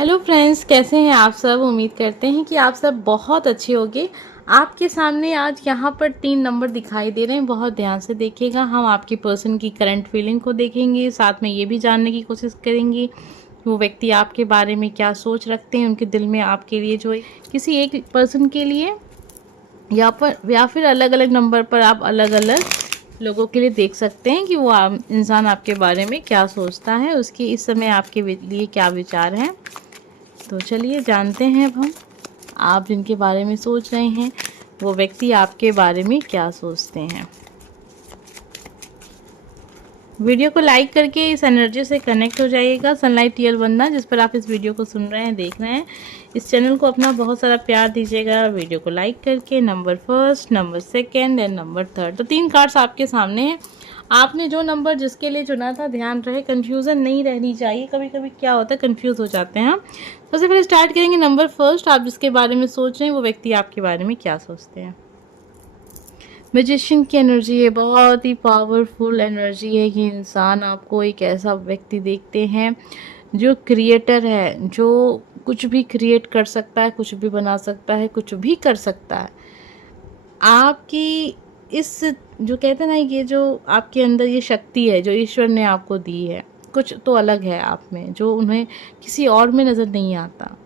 Hello friends, कैसे हैं आप सब। उम्मीद करते हैं कि आप सब बहुत अच्छे होंगे। आपके सामने आज यहाँ पर 3 नंबर दिखाई दे रहे हैं। बहुत ध्यान से देखिएगा। हम आपके पर्सन की करंट फीलिंग को देखेंगे, साथ में ये भी जानने की कोशिश करेंगे कि वो व्यक्ति आपके बारे में क्या सोच रखते हैं, उनके दिल में आपके लिए जो किसी एक पर्सन के लिए या फिर अलग अलग नंबर पर आप अलग अलग लोगों के लिए देख सकते हैं कि वो इंसान आपके बारे में क्या सोचता है, उसके इस समय आपके लिए क्या विचार हैं। तो चलिए जानते हैं अब हम आप जिनके बारे में सोच रहे हैं वो व्यक्ति आपके बारे में क्या सोचते हैं। वीडियो को लाइक करके इस एनर्जी से कनेक्ट हो जाइएगा। सनलाइट रियल वंदना जिस पर आप इस वीडियो को सुन रहे हैं, देख रहे हैं, इस चैनल को अपना बहुत सारा प्यार दीजिएगा। वीडियो को लाइक करके number first, number second and number third, तो 3 कार्ड्स आपके सामने हैं। आपने जो नंबर जिसके लिए चुना था, ध्यान रहे कंफ्यूजन नहीं रहनी चाहिए। कभी कभी क्या होता है, कंफ्यूज हो जाते हैं हम। सबसे पहले स्टार्ट करेंगे नंबर फर्स्ट। आप जिसके बारे में सोच रहे हैं वो व्यक्ति आपके बारे में क्या सोचते हैं। मैजिशियन की एनर्जी है, बहुत ही पावरफुल एनर्जी है। ये इंसान आपको एक ऐसा व्यक्ति देखते हैं जो क्रिएटर है, जो कुछ भी क्रिएट कर सकता है, कुछ भी बना सकता है, कुछ भी कर सकता है। आपकी इस जो कहते हैं ना, ये जो आपके अंदर ये शक्ति है जो ईश्वर ने आपको दी है, कुछ तो अलग है आप में जो उन्हें किसी और में नज़र नहीं आता।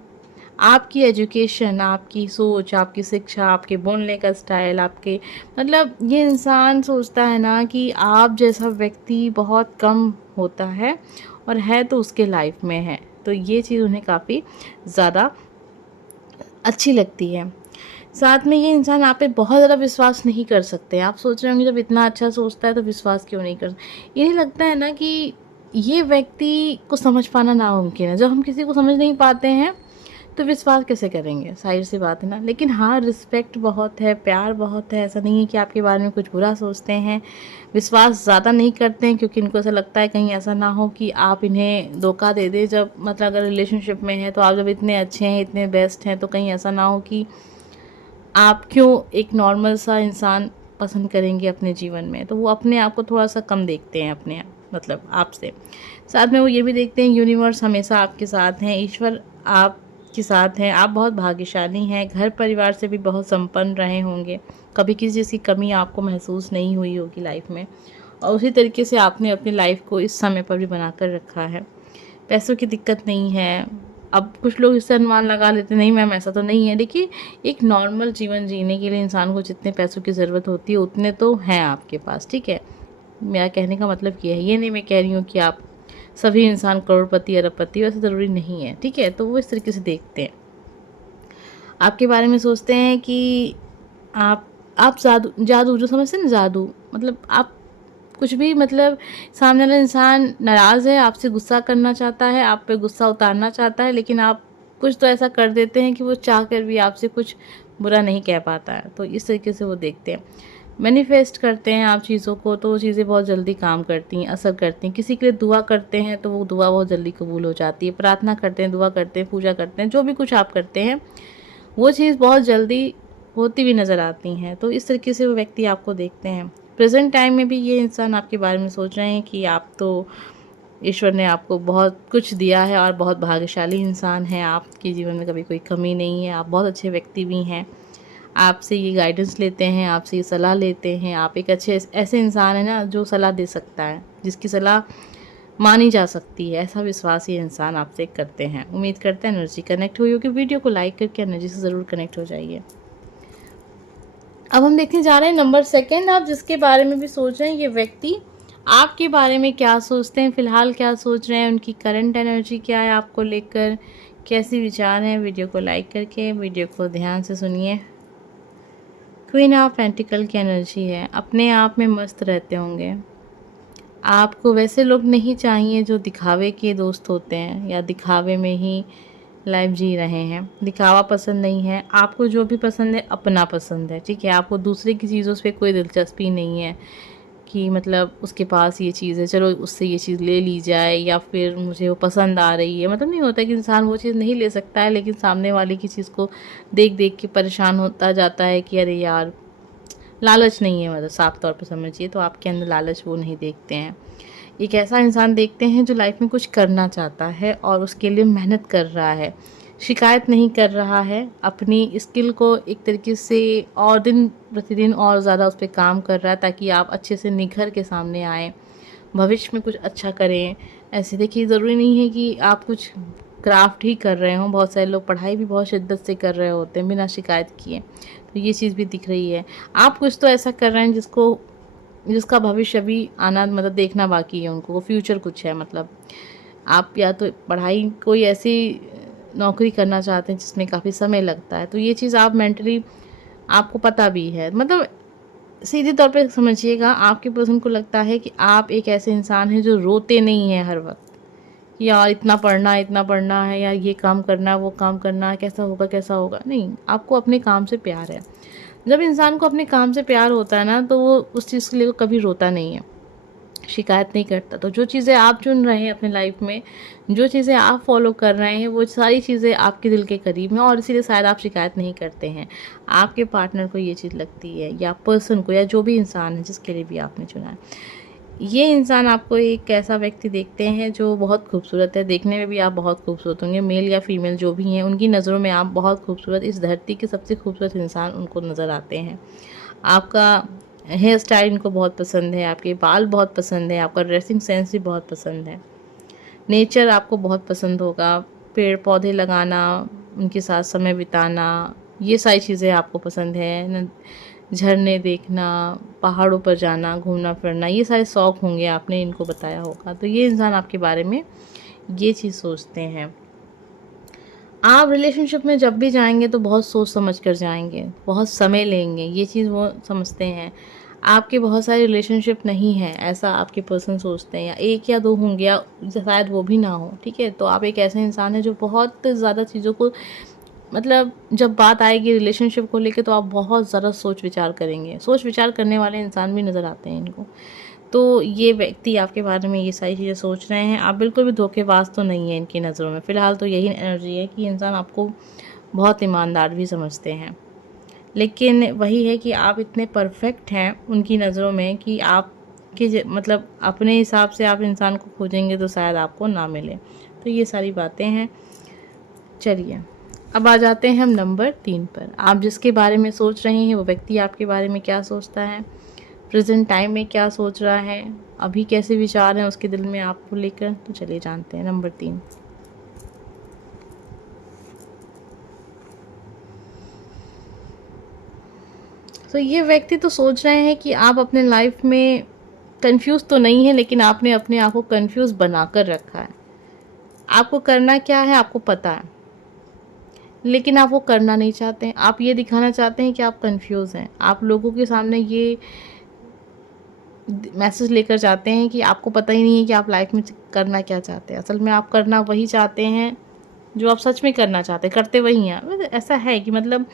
आपकी एजुकेशन, आपकी सोच, आपकी शिक्षा, आपके बोलने का स्टाइल, आपके मतलब ये इंसान सोचता है ना कि आप जैसा व्यक्ति बहुत कम होता है, और है तो उसके लाइफ में है। तो ये चीज़ उन्हें काफ़ी ज़्यादा अच्छी लगती है। साथ में ये इंसान आप पे बहुत ज़्यादा विश्वास नहीं कर सकते। आप सोच रहे होंगे जब इतना अच्छा सोचता है तो विश्वास क्यों नहीं कर। ये लगता है ना कि ये व्यक्ति को समझ पाना नामुमकिन है। जब हम किसी को समझ नहीं पाते हैं तो विश्वास कैसे करेंगे, ज़ाहिर सी बात है ना। लेकिन हाँ, रिस्पेक्ट बहुत है, प्यार बहुत है। ऐसा नहीं है कि आपके बारे में कुछ बुरा सोचते हैं। विश्वास ज़्यादा नहीं करते हैं क्योंकि इनको ऐसा लगता है कहीं ऐसा ना हो कि आप इन्हें धोखा दे दें। जब मतलब अगर रिलेशनशिप में है तो आप जब इतने अच्छे हैं, इतने बेस्ट हैं, तो कहीं ऐसा ना हो कि आप क्यों एक नॉर्मल सा इंसान पसंद करेंगे अपने जीवन में। तो वो अपने आप को थोड़ा सा कम देखते हैं अपने मतलब आपसे। साथ में वो ये भी देखते हैं यूनिवर्स हमेशा आपके साथ हैं, ईश्वर आपके साथ हैं। आप बहुत भाग्यशाली हैं, घर परिवार से भी बहुत संपन्न रहे होंगे, कभी किसी चीज़ की कमी आपको महसूस नहीं हुई होगी लाइफ में। और उसी तरीके से आपने अपनी लाइफ को इस समय पर भी बना कर रखा है। पैसों की दिक्कत नहीं है। अब कुछ लोग इससे अनुमान लगा लेते, नहीं मैम ऐसा तो नहीं है। देखिए, एक नॉर्मल जीवन जीने के लिए इंसान को जितने पैसों की ज़रूरत होती है उतने तो हैं आपके पास, ठीक है। मेरा कहने का मतलब ये है, ये नहीं मैं कह रही हूँ कि आप सभी इंसान करोड़पति अरबपति, वैसे ज़रूरी नहीं है, ठीक है। तो वो इस तरीके से देखते हैं, आपके बारे में सोचते हैं कि आप जादू जादू जो समझते हैं ना, जादू मतलब आप कुछ भी मतलब सामने वाला इंसान नाराज़ है, आपसे गुस्सा करना चाहता है, आप पे गुस्सा उतारना चाहता है, लेकिन आप कुछ तो ऐसा कर देते हैं कि वो चाह कर भी आपसे कुछ बुरा नहीं कह पाता है। तो इस तरीके से वो देखते हैं। मैनिफेस्ट करते हैं आप चीज़ों को तो वो चीज़ें बहुत जल्दी काम करती हैं, असर करती हैं। किसी के लिए दुआ करते हैं तो वो दुआ बहुत जल्दी कबूल हो जाती है। प्रार्थना करते हैं, दुआ करते हैं, पूजा करते हैं, जो भी कुछ आप करते हैं वो चीज़ बहुत जल्दी होती हुई नज़र आती हैं। तो इस तरीके से वो व्यक्ति आपको देखते हैं। प्रेजेंट टाइम में भी ये इंसान आपके बारे में सोच रहे हैं कि आप तो ईश्वर ने आपको बहुत कुछ दिया है और बहुत भाग्यशाली इंसान हैं। आपके जीवन में कभी कोई कमी नहीं है, आप बहुत अच्छे व्यक्ति भी हैं। आपसे ये गाइडेंस लेते हैं, आपसे ये सलाह लेते हैं। आप एक अच्छे ऐसे इंसान हैं ना जो सलाह दे सकता है, जिसकी सलाह मानी जा सकती है, ऐसा विश्वास ये इंसान आपसे करते हैं। उम्मीद करते हैं एनर्जी कनेक्ट हुई होगी। वीडियो को लाइक करके एनर्जी से ज़रूर कनेक्ट हो जाइए। अब हम देखने जा रहे हैं नंबर सेकेंड। आप जिसके बारे में भी सोच रहे हैं ये व्यक्ति आपके बारे में क्या सोचते हैं, फ़िलहाल क्या सोच रहे हैं, उनकी करंट एनर्जी क्या है, आपको लेकर कैसी विचार हैं। वीडियो को लाइक करके वीडियो को ध्यान से सुनिए। क्वीन ऑफ पेंटिकल की एनर्जी है, अपने आप में मस्त रहते होंगे। आपको वैसे लोग नहीं चाहिए जो दिखावे के दोस्त होते हैं या दिखावे में ही लाइफ जी रहे हैं। दिखावा पसंद नहीं है आपको, जो भी पसंद है अपना पसंद है, ठीक है। आपको दूसरे की चीज़ों पे कोई दिलचस्पी नहीं है कि मतलब उसके पास ये चीज़ है, चलो उससे ये चीज़ ले ली जाए, या फिर मुझे वो पसंद आ रही है। मतलब नहीं होता कि इंसान वो चीज़ नहीं ले सकता है, लेकिन सामने वाले की चीज़ को देख देख के परेशान होता जाता है कि अरे यार, लालच नहीं है, मतलब साफ तौर पे समझिए। तो आपके अंदर लालच वो नहीं देखते हैं। एक ऐसा इंसान देखते हैं जो लाइफ में कुछ करना चाहता है और उसके लिए मेहनत कर रहा है, शिकायत नहीं कर रहा है, अपनी स्किल को एक तरीके से और दिन प्रतिदिन और ज़्यादा उस पर काम कर रहा है ताकि आप अच्छे से निखर के सामने आएँ, भविष्य में कुछ अच्छा करें। ऐसे देखिए, ज़रूरी नहीं है कि आप कुछ क्राफ्ट ही कर रहे हों, बहुत सारे लोग पढ़ाई भी बहुत शिद्दत से कर रहे होते हैं बिना शिकायत किए, तो ये चीज़ भी दिख रही है। आप कुछ तो ऐसा कर रहे हैं जिसका भविष्य अभी आना मतलब देखना बाकी है, उनको फ्यूचर कुछ है। मतलब आप या तो पढ़ाई कोई ऐसी नौकरी करना चाहते हैं जिसमें काफ़ी समय लगता है, तो ये चीज़ आप मेंटली आपको पता भी है। मतलब सीधे तौर पे समझिएगा, आपके पर्सन को लगता है कि आप एक ऐसे इंसान हैं जो रोते नहीं हैं हर वक्त कि यार इतना पढ़ना है, यार ये काम करना है, वो काम करना है, कैसा होगा। नहीं, आपको अपने काम से प्यार है। जब इंसान को अपने काम से प्यार होता है ना, तो वो उस चीज़ के लिए कभी रोता नहीं है, शिकायत नहीं करता। तो जो चीज़ें आप चुन रहे हैं अपने लाइफ में, जो चीज़ें आप फॉलो कर रहे हैं, वो सारी चीज़ें आपके दिल के करीब हैं और इसीलिए शायद आप शिकायत नहीं करते हैं। आपके पार्टनर को ये चीज़ लगती है, या पर्सन को, या जो भी इंसान है जिसके लिए भी आपने चुना है, ये इंसान आपको एक ऐसा व्यक्ति देखते हैं जो बहुत खूबसूरत है। देखने में भी आप बहुत खूबसूरत होंगे, मेल या फीमेल जो भी हैं, उनकी नज़रों में आप बहुत खूबसूरत, इस धरती के सबसे खूबसूरत इंसान उनको नज़र आते हैं। आपका हेयर स्टाइल इनको बहुत पसंद है, आपके बाल बहुत पसंद है, आपका ड्रेसिंग सेंस भी बहुत पसंद है, नेचर आपको बहुत पसंद होगा, पेड़ पौधे लगाना, उनके साथ समय बिताना, ये सारी चीज़ें आपको पसंद है। झरने देखना, पहाड़ों पर जाना, घूमना फिरना, ये सारे शौक़ होंगे, आपने इनको बताया होगा। तो ये इंसान आपके बारे में ये चीज़ सोचते हैं। आप रिलेशनशिप में जब भी जाएंगे तो बहुत सोच समझ कर जाएंगे, बहुत समय लेंगे, ये चीज़ वो समझते हैं। आपके बहुत सारे रिलेशनशिप नहीं है, ऐसा आपके पर्सन सोचते हैं, या एक या दो होंगे, या शायद वो भी ना हो। ठीक है, तो आप एक ऐसे इंसान हैं जो बहुत ज़्यादा चीज़ों को, मतलब जब बात आएगी रिलेशनशिप को लेके, तो आप बहुत ज़्यादा सोच विचार करेंगे। सोच विचार करने वाले इंसान भी नज़र आते हैं इनको। तो ये व्यक्ति आपके बारे में ये सारी चीज़ें सोच रहे हैं। आप बिल्कुल भी धोखेबाज तो नहीं है इनकी नज़रों में। फ़िलहाल तो यही एनर्जी है कि इंसान आपको बहुत ईमानदार भी समझते हैं, लेकिन वही है कि आप इतने परफेक्ट हैं उनकी नज़रों में कि आपके मतलब अपने हिसाब से आप इंसान को खोजेंगे तो शायद आपको ना मिले। तो ये सारी बातें हैं। चलिए, अब आ जाते हैं हम नंबर 3 पर। आप जिसके बारे में सोच रहे हैं वो व्यक्ति आपके बारे में क्या सोचता है, प्रेजेंट टाइम में क्या सोच रहा है, अभी कैसे विचार हैं उसके दिल में आपको लेकर। तो चलिए जानते हैं नंबर 3। तो ये व्यक्ति तो सोच रहे हैं कि आप अपने लाइफ में कंफ्यूज तो नहीं है, लेकिन आपने अपने आप को कंफ्यूज बनाकर रखा है। आपको करना क्या है आपको पता है, लेकिन आप वो करना नहीं चाहते हैं। आप ये दिखाना चाहते हैं कि आप कंफ्यूज हैं। आप लोगों के सामने ये मैसेज लेकर जाते हैं कि आपको पता ही नहीं है कि आप लाइफ में करना क्या चाहते हैं। असल में आप करना वही चाहते हैं जो आप सच में करना चाहते हैं, करते वही हैं। ऐसा है कि मतलब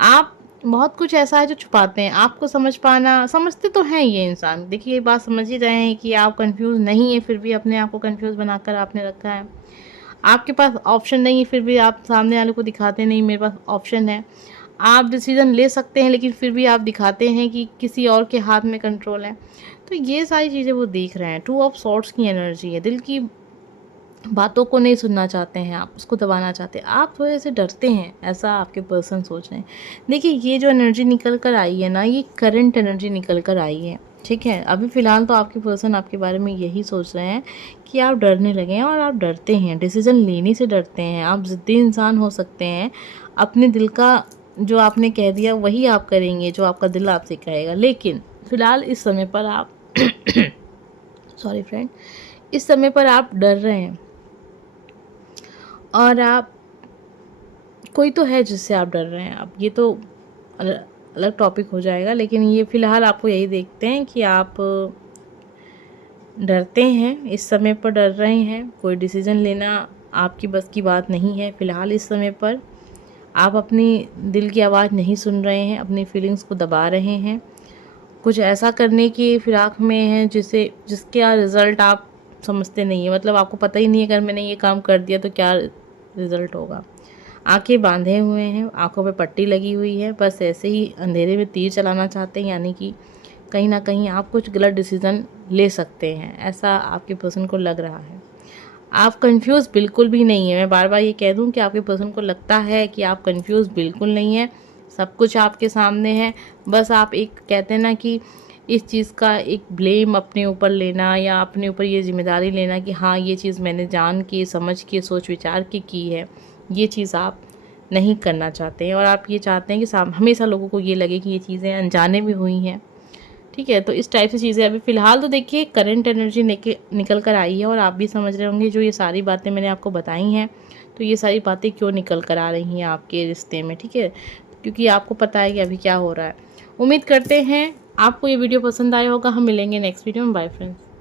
आप बहुत कुछ ऐसा है जो छुपाते हैं। आपको समझते तो हैं ये इंसान। देखिए, ये बात समझ ही रहे हैं कि आप कंफ्यूज नहीं है, फिर भी अपने आप को कंफ्यूज बनाकर आपने रखा है। आपके पास ऑप्शन नहीं है, फिर भी आप सामने वाले को दिखाते नहीं मेरे पास ऑप्शन है। आप डिसीजन ले सकते हैं, लेकिन फिर भी आप दिखाते हैं कि किसी और के हाथ में कंट्रोल है। तो ये सारी चीज़ें वो देख रहे हैं। 2 ऑफ सॉर्ड्स की एनर्जी है। दिल की बातों को नहीं सुनना चाहते हैं, आप उसको दबाना चाहते हैं, आप थोड़े से डरते हैं, ऐसा आपके पर्सन सोच रहे हैं। देखिए, ये जो एनर्जी निकल कर आई है ना, ये करंट एनर्जी निकल कर आई है। ठीक है, अभी फ़िलहाल तो आपके पर्सन आपके बारे में यही सोच रहे हैं कि आप डरने लगे हैं, और आप डरते हैं, डिसीज़न लेने से डरते हैं। आप ज़िद्दी इंसान हो सकते हैं, अपने दिल का जो आपने कह दिया वही आप करेंगे जो आपका दिल आपसे कहेगा। लेकिन फ़िलहाल इस समय पर आप सॉरी फ्रेंड, इस समय पर आप डर रहे हैं, और आप कोई तो है जिससे आप डर रहे हैं। अब ये तो अलग टॉपिक हो जाएगा, लेकिन ये फ़िलहाल आपको यही देखते हैं कि आप डरते हैं, इस समय पर डर रहे हैं। कोई डिसीज़न लेना आपकी बस की बात नहीं है। फ़िलहाल इस समय पर आप अपनी दिल की आवाज़ नहीं सुन रहे हैं, अपनी फीलिंग्स को दबा रहे हैं, कुछ ऐसा करने की फिराक में हैं जिसका रिज़ल्ट आप समझते नहीं है। मतलब आपको पता ही नहीं है, अगर मैंने ये काम कर दिया तो क्या रिज़ल्ट होगा। आंखें बांधे हुए हैं, आंखों पे पट्टी लगी हुई है, बस ऐसे ही अंधेरे में तीर चलाना चाहते हैं, यानी कि कहीं ना कहीं आप कुछ गलत डिसीज़न ले सकते हैं, ऐसा आपके पर्सन को लग रहा है। आप कंफ्यूज बिल्कुल भी नहीं है। मैं बार बार ये कह दूं कि आपके पर्सन को लगता है कि आप कंफ्यूज बिल्कुल नहीं है, सब कुछ आपके सामने है। बस आप एक कहते हैं ना कि इस चीज़ का एक ब्लेम अपने ऊपर लेना या अपने ऊपर ये जिम्मेदारी लेना कि हाँ ये चीज़ मैंने जान के समझ के सोच विचार के की है, ये चीज़ आप नहीं करना चाहते हैं। और आप ये चाहते हैं कि हमेशा लोगों को ये लगे कि ये चीज़ें अनजाने में हुई हैं। ठीक है, तो इस टाइप से चीज़ें अभी फ़िलहाल तो देखिए करंट एनर्जी निकल कर आई है और आप भी समझ रहे होंगे जो ये सारी बातें मैंने आपको बताई हैं, तो ये सारी बातें क्यों निकल कर आ रही हैं आपके रिश्ते में। ठीक है, क्योंकि आपको पता है कि अभी क्या हो रहा है। उम्मीद करते हैं आपको ये वीडियो पसंद आया होगा। हम मिलेंगे नेक्स्ट वीडियो में। Bye friends.